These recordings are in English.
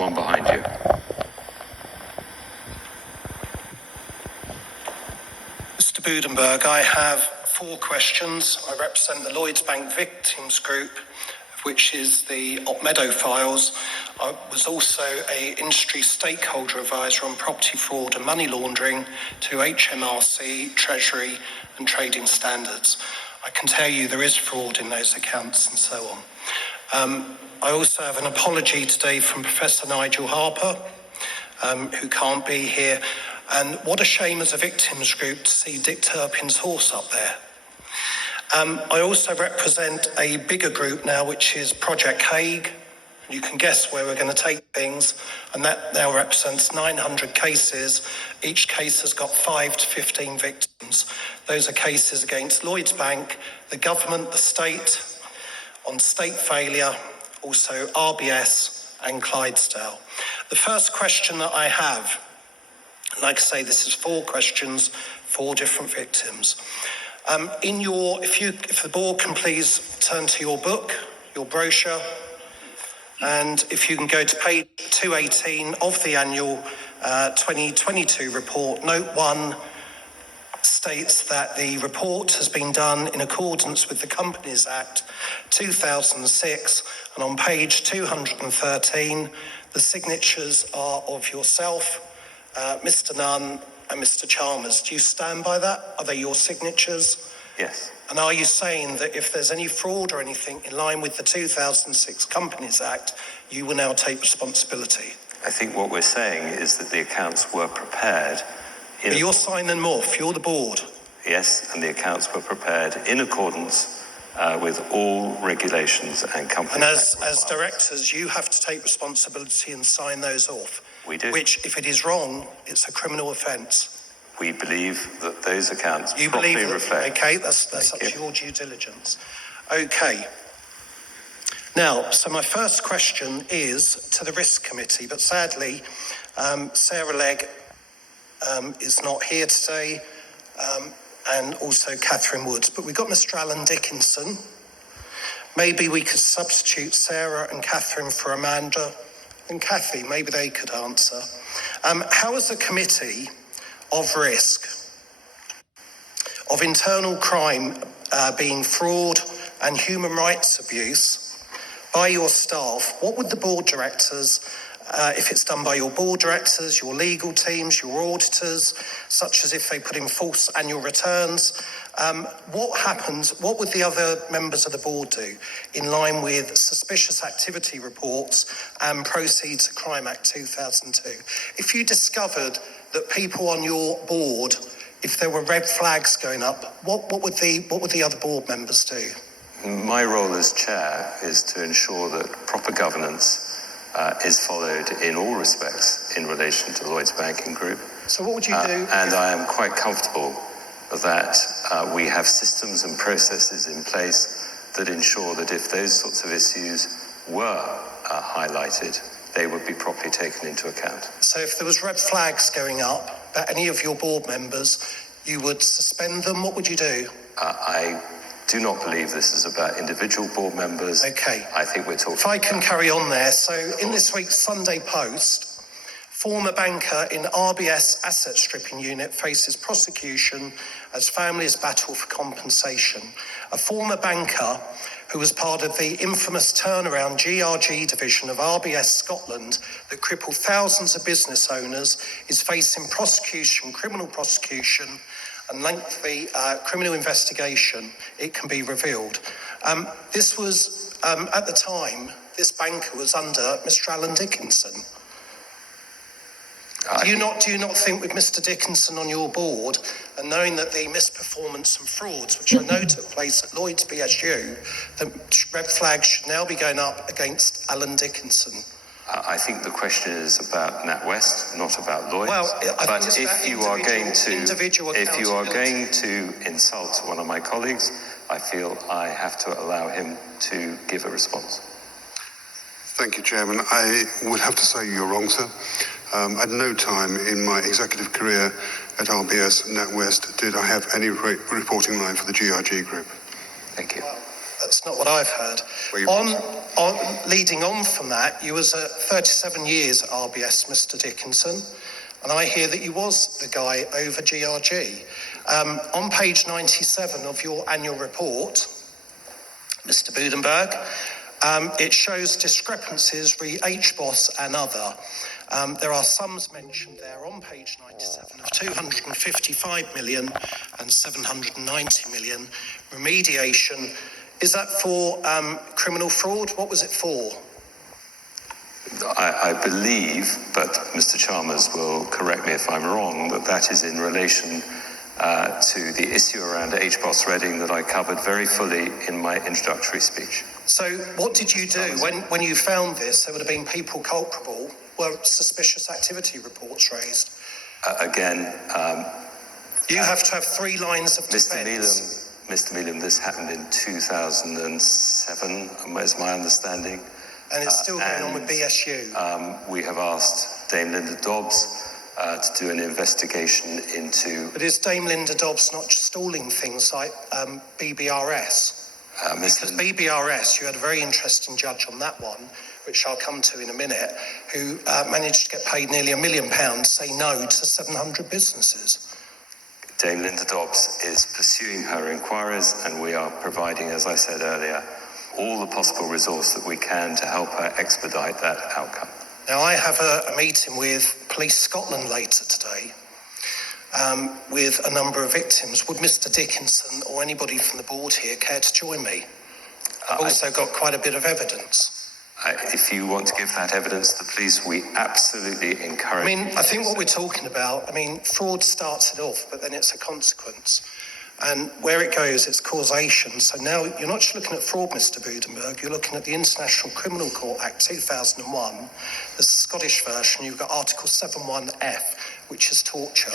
one behind you. Mr. Budenberg, I have 4 questions. I represent the Lloyds Bank Victims Group, which is the Meadow files. I was also an industry stakeholder advisor on property fraud and money laundering to HMRC, Treasury and Trading Standards. I can tell you there is fraud in those accounts and so on. I also have an apology today from Professor Nigel Harper, who can't be here. And what a shame as a victims group to see Dick Turpin's horse up there. I also represent a bigger group now, which is Project Hague. You can guess where we're going to take things, and that now represents 900 cases. Each case has got 5 to 15 victims. Those are cases against Lloyds Bank, the government, the state, on state failure, also RBS and Clydesdale. The first question that I have, like I say, this is 4 questions, 4 different victims. If the board can please turn to your book, your brochure, and if you can go to page 218 of the annual 2022 report, note 1 states that the report has been done in accordance with the Companies Act 2006, and on page 213, the signatures are of yourself, Mr. Nunn and Mr. Chalmers. Do you stand by that? Are they your signatures? Yes. And are you saying that if there's any fraud or anything in line with the 2006 Companies Act, you will now take responsibility? I think what we're saying is that the accounts were prepared. You're signing them off. You're the board. Yes, and the accounts were prepared in accordance with all regulations and companies. And as directors, you have to take responsibility and sign those off. We do. Which, if it is wrong, it's a criminal offence. We believe that those accounts you properly believe that, reflect. Okay, that's up to your due diligence. Okay. Now, so my first question is to the Risk Committee, but sadly, Sarah Legg is not here today, and also Catherine Woods. But we've got Mr. Alan Dickinson. Maybe we could substitute Sarah and Catherine for Amanda and Kathy. Maybe they could answer. How is the Committee of Risk of internal crime being fraud and human rights abuse by your staff, what would the board directors, if it's done by your board directors, your legal teams, your auditors, such as if they put in false annual returns, what happens, what would the other members of the board do in line with suspicious activity reports and Proceeds of Crime Act 2002? If you discovered that people on your board, if there were red flags going up, what would the other board members do? My role as chair is to ensure that proper governance is followed in all respects in relation to Lloyds Banking Group. So what would you do? And I am quite comfortable that we have systems and processes in place that ensure that if those sorts of issues were highlighted, they would be properly taken into account. So if there was red flags going up about any of your board members, you would suspend them? What would you do? I do not believe this is about individual board members. Okay. I think we're talking... If I can carry on there. So in this week's Sunday Post, former banker in RBS asset stripping unit faces prosecution as families battle for compensation. A former banker who was part of the infamous turnaround GRG division of RBS Scotland that crippled thousands of business owners is facing prosecution, criminal prosecution, and lengthy criminal investigation. It can be revealed. This was, at the time, this banker was under Mr. Alan Dickinson. Do you not think with Mr. Dickinson on your board, and knowing that the misperformance and frauds, which I know took place at Lloyds BSU, that red flags should now be going up against Alan Dickinson? I think the question is about NatWest, not about Lloyds. Well, but if you are going to insult one of my colleagues, I feel I have to allow him to give a response. Thank you, Chairman. I would have to say you're wrong, sir. At no time in my executive career at RBS NatWest did I have any reporting line for the GRG group. Thank you. That's not what I've heard. Leading on from that, you was 37 years at RBS, Mr. Dickinson, and I hear that you was the guy over GRG. On page 97 of your annual report, Mr. Budenberg, it shows discrepancies re HBOS and other. There are sums mentioned there on page 97 of 255 million and 790 million. Remediation, is that for criminal fraud? What was it for? I believe, but Mr. Chalmers will correct me if I'm wrong, that is in relation to the issue around HBOS Reading that I covered very fully in my introductory speech. So what did you do when you found this? There would have been people culpable. Were suspicious activity reports raised? You have to have 3 lines of defence. Mr. Mealham, this happened in 2007, is my understanding. And it's still going on with BSU. We have asked Dame Linda Dobbs to do an investigation into... But is Dame Linda Dobbs not just stalling things like BBRS? Because BBRS, you had a very interesting judge on that one, which I'll come to in a minute, who managed to get paid nearly £1 million, say no to 700 businesses. Dame Linda Dobbs is pursuing her inquiries, and we are providing, as I said earlier, all the possible resource that we can to help her expedite that outcome. Now, I have a meeting with Police Scotland later today with a number of victims. Would Mr. Dickinson or anybody from the board here care to join me? I've also got quite a bit of evidence. If you want to give that evidence to the police, we absolutely encourage I think what we're talking about, fraud starts it off, but then it's a consequence. And where it goes, it's causation. So now you're not just looking at fraud, Mr. Budenberg, you're looking at the International Criminal Court Act 2001. There's the Scottish version, you've got Article 71F, which is torture.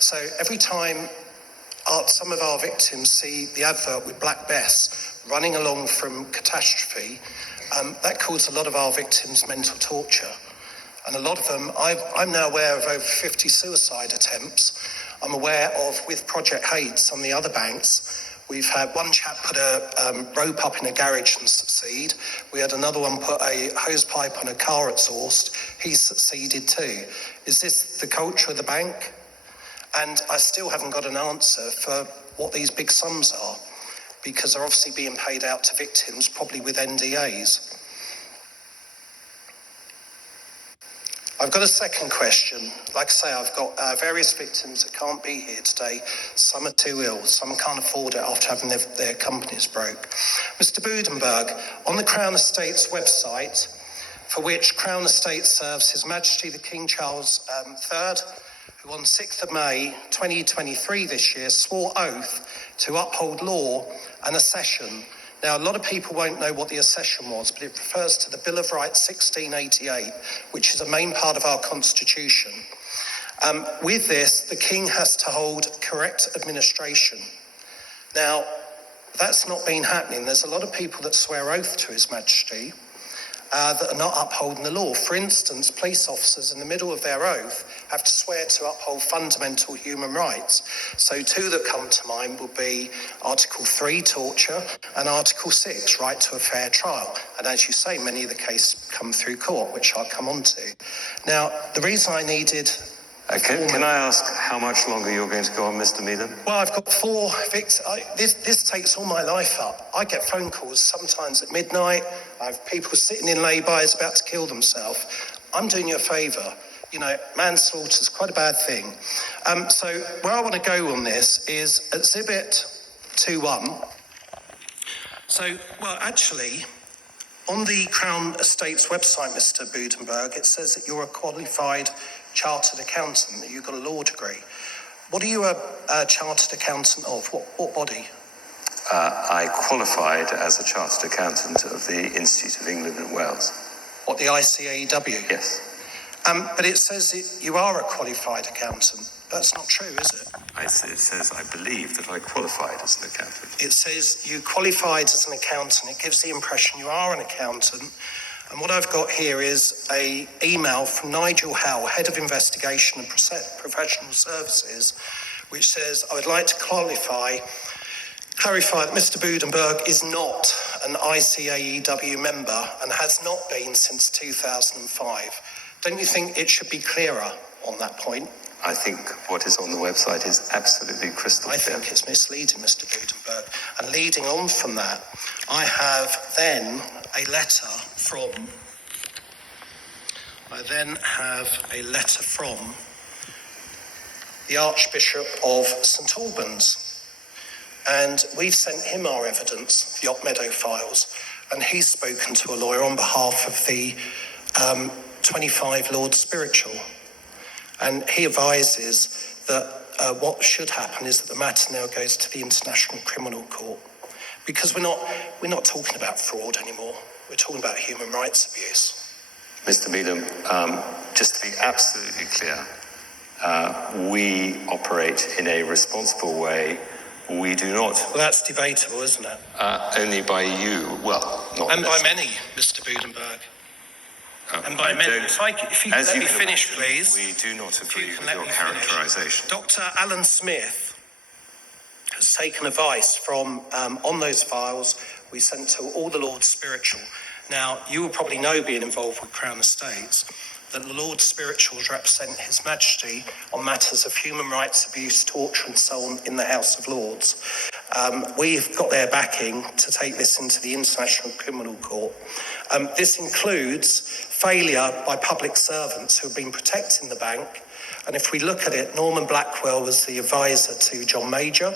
So every time some of our victims see the advert with Black Bess running along from catastrophe, that caused a lot of our victims mental torture. And a lot of them, I'm now aware of over 50 suicide attempts. I'm aware of, with Project Hague, some of the other banks, we've had one chap put a rope up in a garage and succeed. We had another one put a hose pipe on a car exhaust. He succeeded too. Is this the culture of the bank? And I still haven't got an answer for what these big sums are, because they're obviously being paid out to victims, probably with NDAs. I've got a second question. Like I say, I've got various victims that can't be here today. Some are too ill. Some can't afford it after having their companies broke. Mr. Budenberg, on the Crown Estate's website, for which Crown Estate serves His Majesty the King Charles III, who on 6th of May 2023 this year swore oath to uphold law and accession. Now, a lot of people won't know what the accession was, but it refers to the Bill of Rights 1688, which is a main part of our constitution. With this, the King has to hold correct administration. Now, that's not been happening. There's a lot of people that swear oath to His Majesty that are not upholding the law. For instance, police officers in the middle of their oath have to swear to uphold fundamental human rights. So 2 that come to mind would be Article 3, torture, and Article 6, right to a fair trial. And as you say, many of the cases come through court, which I'll come on to. Now, the reason I needed... Can I ask how much longer you're going to go on, Mr. Mealham? Well, I've got 4 victims. This takes all my life up. I get phone calls sometimes at midnight. I have people sitting in lay-bys about to kill themselves. I'm doing you a favour. Manslaughter is quite a bad thing. So where I want to go on this is Exhibit 2.1. So, actually, on the Crown Estate's website, Mr. Budenberg, it says that you're a qualified chartered accountant, that you've got a law degree. What are you a chartered accountant of? What body? I qualified as a chartered accountant of the Institute of England and Wales. What, the ICAEW? Yes. But it says that you are a qualified accountant. That's not true, is it? It says, I believe, that I qualified as an accountant. It says you qualified as an accountant. It gives the impression you are an accountant. And what I've got here is an email from Nigel Howell, Head of Investigation and Professional Services, which says, I would like to clarify clarify that Mr. Budenberg is not an ICAEW member and has not been since 2005. Don't you think it should be clearer on that point? I think what is on the website is absolutely crystal clear. I think it's misleading, Mr. Budenberg. And leading on from that, I have then a letter from the Archbishop of St Albans. And we've sent him our evidence, the Op Meadow files, and he's spoken to a lawyer on behalf of the 25 Lords Spiritual. And he advises that what should happen is that the matter now goes to the International Criminal Court. Because we're not talking about fraud anymore. We're talking about human rights abuse. Mr. Beedham, just to be absolutely clear, we operate in a responsible way. We do not. Well, that's debatable, isn't it? Only by you. Well, not. And by many, Mr. Budenberg. And by many. If you can let me finish, please. We do not agree with your characterisation. Dr. Alan Smith has taken advice from on those files we sent to all the Lords Spiritual. Now, you will probably know, being involved with Crown Estates, that the Lord Spirituals represent His Majesty on matters of human rights abuse, torture and so on in the House of Lords. We've got their backing to take this into the International Criminal Court. This includes failure by public servants who have been protecting the bank. And if we look at it, Norman Blackwell was the advisor to John Major.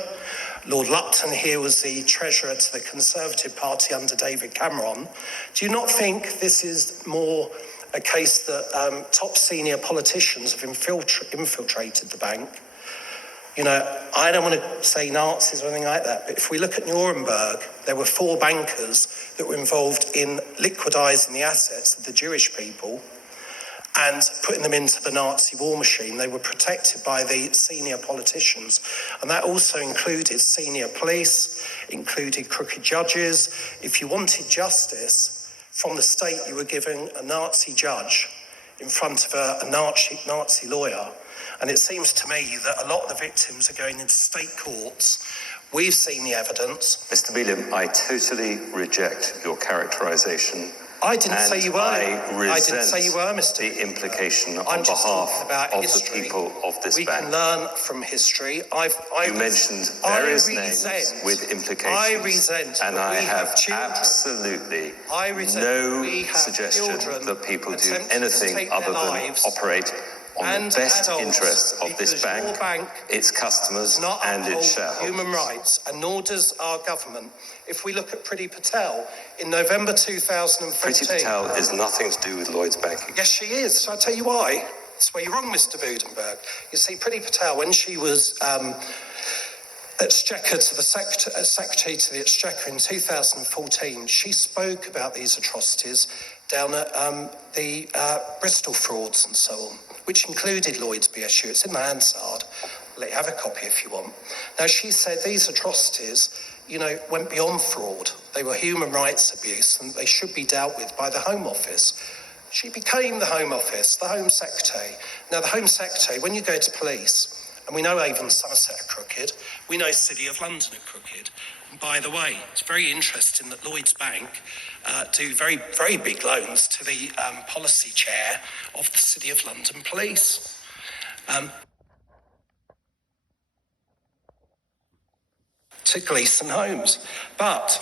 Lord Lupton here was the treasurer to the Conservative Party under David Cameron. Do you not think this is more a case that top senior politicians have infiltrated the bank? You know, I don't want to say Nazis or anything like that, but if we look at Nuremberg, there were 4 bankers that were involved in liquidising the assets of the Jewish people and putting them into the Nazi war machine. They were protected by the senior politicians. And that also included senior police, included crooked judges. If you wanted justice from the state, you were giving a Nazi judge in front of a Nazi lawyer. And it seems to me that a lot of the victims are going into state courts. We've seen the evidence. Mr. Beedham, I totally reject your characterisation. I didn't say you were. I didn't say you were, Mr. The implication I'm on just behalf about of history. the people of this we bank. We can learn from history. You mentioned various names with implications. I resent. And I have absolutely no suggestion that people do anything other than operate on the best interests of this bank, its customers and its shareholders. Human rights, and nor does our government. If we look at Priti Patel, in November 2014... Priti Patel is nothing to do with Lloyds Banking. Yes, she is. So I'll tell you why. That's where you're wrong, Mr. Budenberg. You see, Priti Patel, when she was Secretary to the Exchequer in 2014, she spoke about these atrocities down at the Bristol frauds and so on, which included Lloyds BSU. It's in the Hansard. I'll let you have a copy if you want. Now, she said these atrocities, went beyond fraud. They were human rights abuse, and they should be dealt with by the Home Office. She became the Home Office, the Home Secretary. Now, the Home Secretary, when you go to police, and we know Avon Somerset are crooked, we know City of London are crooked. And by the way, it's very interesting that Lloyds Bank do very, very big loans to the policy chair of the City of London Police. To Gleeson Homes. But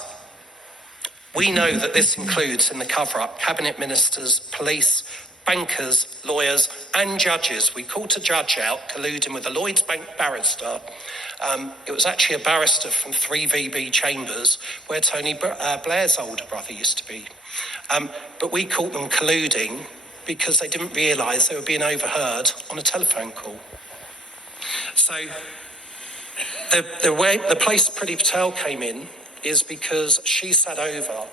we know that this includes in the cover-up cabinet ministers, police, bankers, lawyers and judges. We caught a judge out colluding with a Lloyds Bank barrister. It was actually a barrister from 3VB Chambers, where Tony Blair's older brother used to be. But we caught them colluding because they didn't realise they were being overheard on a telephone call. So the place Priti Patel came in is because she sat over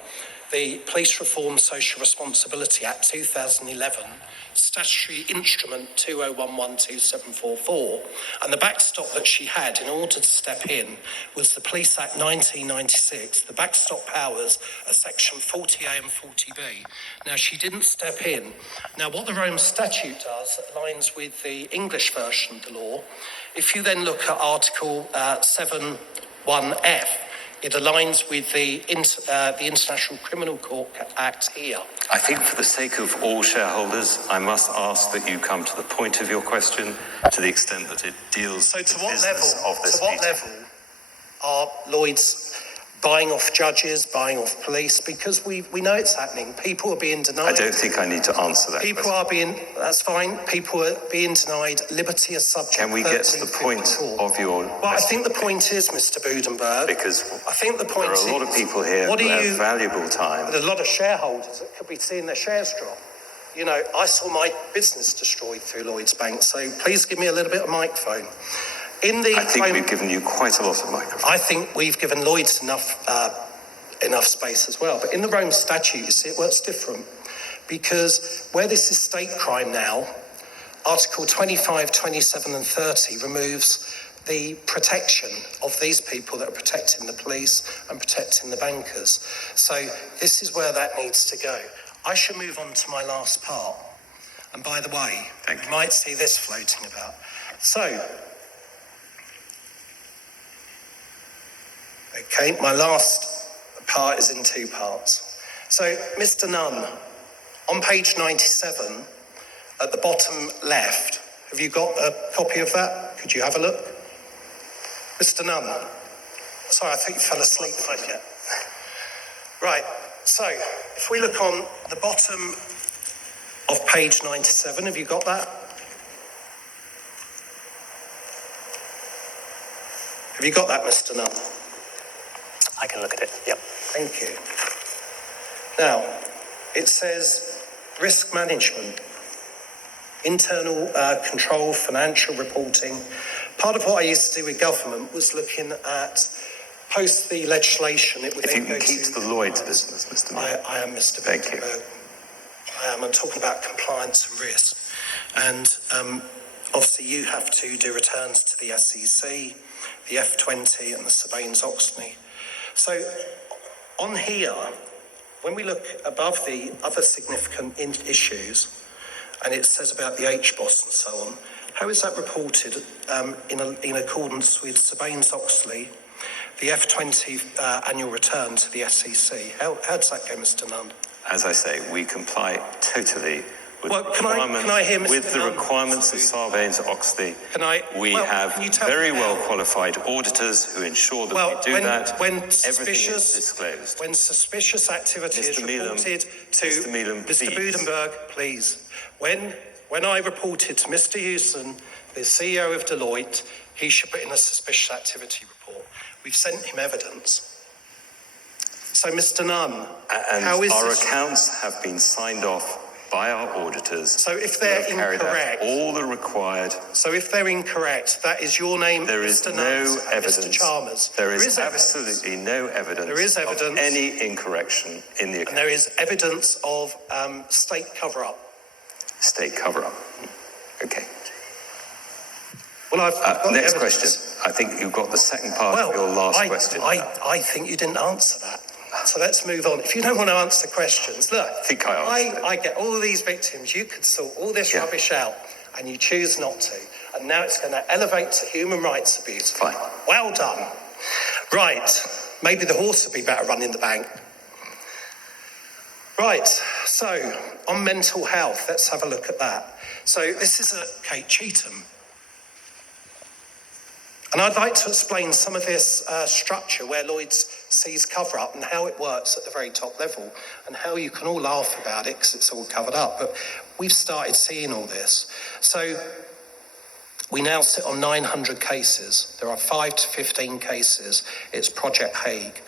the Police Reform Social Responsibility Act 2011, statutory instrument 20112744, and the backstop that she had in order to step in was the Police Act 1996. The backstop powers are section 40A and 40B. Now, she didn't step in. Now, what the Rome Statute does that aligns with the English version of the law, if you then look at Article 7.1f, It aligns with the International Criminal Court Act here. I think for the sake of all shareholders, I must ask that you come to the point of your question to the extent that it deals so with to the what business level, of this to what meeting. level are Lloyds buying off judges, buying off police? Because we know it's happening. People are being denied. I don't think I need to answer that People question. are being, that's fine, people are being denied liberty as subject. Can we get to the point of your Well, I think the point is, Mr. Budenberg, because I think the point there are a lot of people here who have valuable time. and a lot of shareholders that could be seeing their shares drop. You know, I saw my business destroyed through Lloyds Bank, so please give me a little bit of microphone. I think we've given you quite a lot of microphone. I think we've given Lloyds enough space as well. But in the Rome Statute, you see, it works different. Because where this is state crime now, Article 25, 27 and 30 removes the protection of these people that are protecting the police and protecting the bankers. So this is where that needs to go. I should move on to my last part. And by the way, you might see this floating about. So, okay, my last part is in two parts. So, Mr. Nunn, on page 97, at the bottom left, have you got a copy of that? Could you have a look? Mr. Nunn. Sorry, I think you fell asleep. Right, so if we look on the bottom of page 97, have you got that? Have you got that, Mr. Nunn? I can look at it, yep. Thank you. Now, it says risk management, internal control, financial reporting. Part of what I used to do with government was looking at, post the legislation, it would If then you can go keep to the Lloyds business, Mr. Mayor. I am Mr. Thank you. I am. I'm talking about compliance and risk. And obviously you have to do returns to the SEC, the F20 and the Sarbanes-Oxley. So on here, when we look above the other significant issues, and it says about the HBOS and so on, how is that reported in accordance with Sarbanes-Oxley, the F20 annual return to the SEC? How does that go, Mr. Nunn? As I say, we comply totally with can I hear Mr. with the Nunn, requirements of Sarbanes-Oxley. We have very well qualified auditors who ensure that we do that. Everything is disclosed. When suspicious activity is reported to Mr. Budenberg, please. When I reported to Mr. Hewson, the CEO of Deloitte, he should put in a suspicious activity report. We've sent him evidence. So, Mr. Nunn, and how is our this? accounts have been signed off by our auditors. So if they're incorrect, all the required. So if they're incorrect, that is your name, there is Mr. no Nuns, evidence. Mr. Chalmers. There is absolutely no evidence. There is evidence of any incorrection in the account. And there is evidence of state cover-up. State cover-up. Okay. Well, I've got next evidence. question. I think you got the second part of your last question. I think you didn't answer that. So let's move on. If you don't want to answer questions, look, I think I get all these victims. You could sort all this rubbish out, and you choose not to. And now it's going to elevate to human rights abuse. Fine. Well done. Right. Maybe the horse would be better running the bank. Right. So, on mental health, let's have a look at that. So, this is Kate Cheetham. And I'd like to explain some of this structure where Lloyds sees cover-up and how it works at the very top level and how you can all laugh about it because it's all covered up. But we've started seeing all this. So we now sit on 900 cases. There are 5 to 15 cases. It's Project Hague.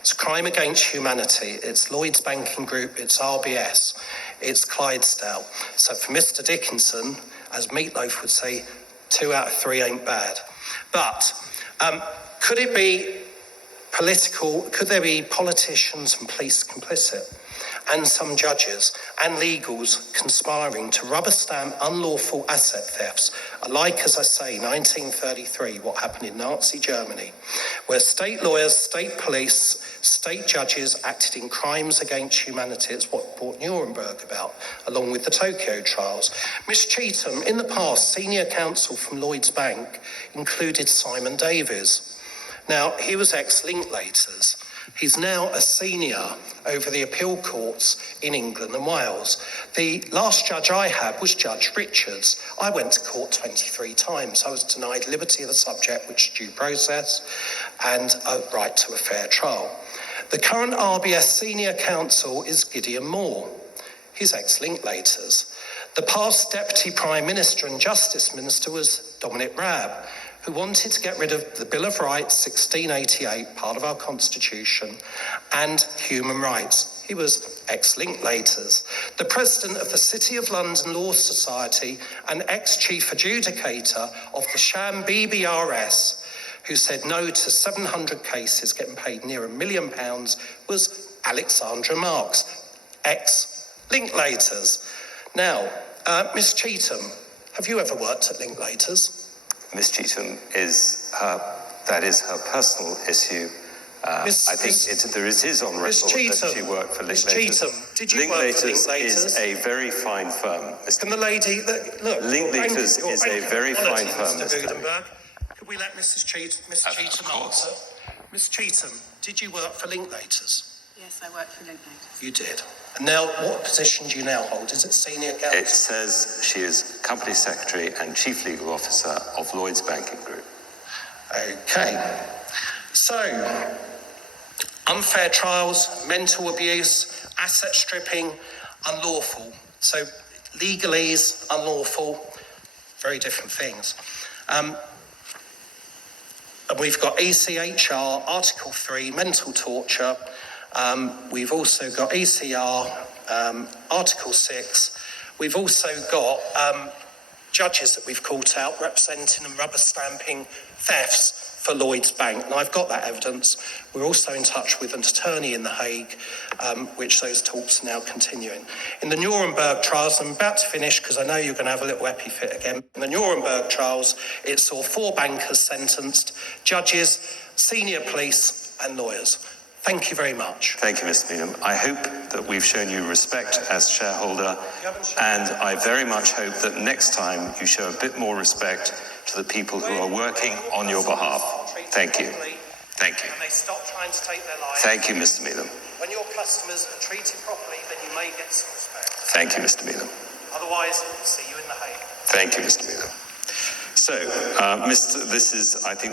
It's crime against humanity. It's Lloyds Banking Group. It's RBS. It's Clydesdale. So for Mr. Dickinson, as Meatloaf would say, 2 out of 3 ain't bad. But could it be political? Could there be politicians and police complicit, and some judges and legals conspiring to rubber stamp unlawful asset thefts, like, as I say, 1933, what happened in Nazi Germany, where state lawyers, state police, state judges acted in crimes against humanity? It's what brought Nuremberg about, along with the Tokyo trials. Ms. Cheetham, in the past, senior counsel from Lloyds Bank included Simon Davies, Now, he was ex-Linklaters. He's now a senior over the appeal courts in England and Wales. The last judge I had was Judge Richards. I went to court 23 times. I was denied liberty of the subject, which is due process, and a right to a fair trial. The current RBS senior counsel is Gideon Moore. He's ex-Linklaters. The past Deputy Prime Minister and Justice Minister was Dominic Raab, who wanted to get rid of the Bill of Rights 1688, part of our Constitution, and human rights. He was ex-Linklaters. The President of the City of London Law Society and ex-Chief Adjudicator of the sham BBRS, who said no to 700 cases getting paid near £1 million, was Alexandra Marks, ex-Linklaters. Now, Miss Cheetham, have you ever worked at Linklaters? Miss Cheetham that is her personal issue. I think it is on record that she worked for Linklaters. Miss Cheetham, did you work for Linklaters? Linklaters is a very fine firm. Can the lady, look, Linklaters is a very fine firm, Mr. Budenberg. Could we let Miss Cheetham answer? Miss Cheetham, did you work for Linklaters? Yes, I worked for Linklaters. You did. And now, what position do you now hold? Is it senior counsel? It says she is Company Secretary and Chief Legal Officer of Lloyds Banking Group. Okay. So, unfair trials, mental abuse, asset stripping, unlawful. So, legalese, unlawful, very different things. And we've got ECHR, Article 3, mental torture. We've also got ECR, Article 6. We've also got judges that we've caught out representing and rubber stamping thefts for Lloyds Bank. Now, I've got that evidence. We're also in touch with an attorney in The Hague, which those talks are now continuing. In the Nuremberg trials, I'm about to finish because I know you're going to have a little epiphyt again. In the Nuremberg trials, it saw 4 bankers sentenced, judges, senior police and lawyers. Thank you very much. Thank you, Mr. Needham. I hope that we've shown you respect as shareholder, and I very much hope that next time you show a bit more respect to the people who are working on your behalf. Thank you. Thank you. And they stop trying to take their lives. Thank you, Mr. Needham. When your customers are treated properly, then you may get some respect. Thank you, Mr. Needham. Otherwise, we'll see you in The Hague. Thank you, Mr. Needham. So, this is, I think, the